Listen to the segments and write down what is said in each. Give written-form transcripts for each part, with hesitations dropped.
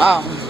Um,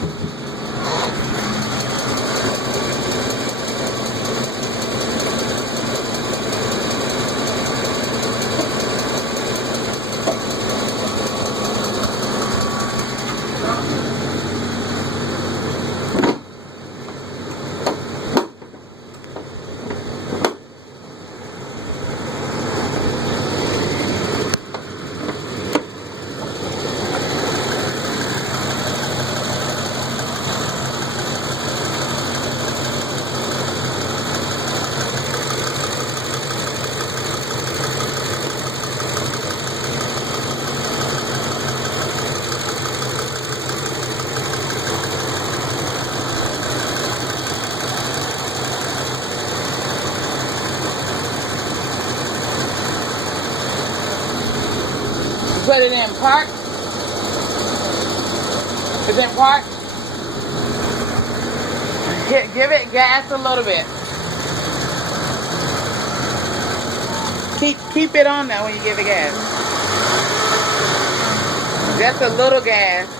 put it in park. Is it park? Give it gas a little bit. Keep it on now when you give it gas. Just a little gas.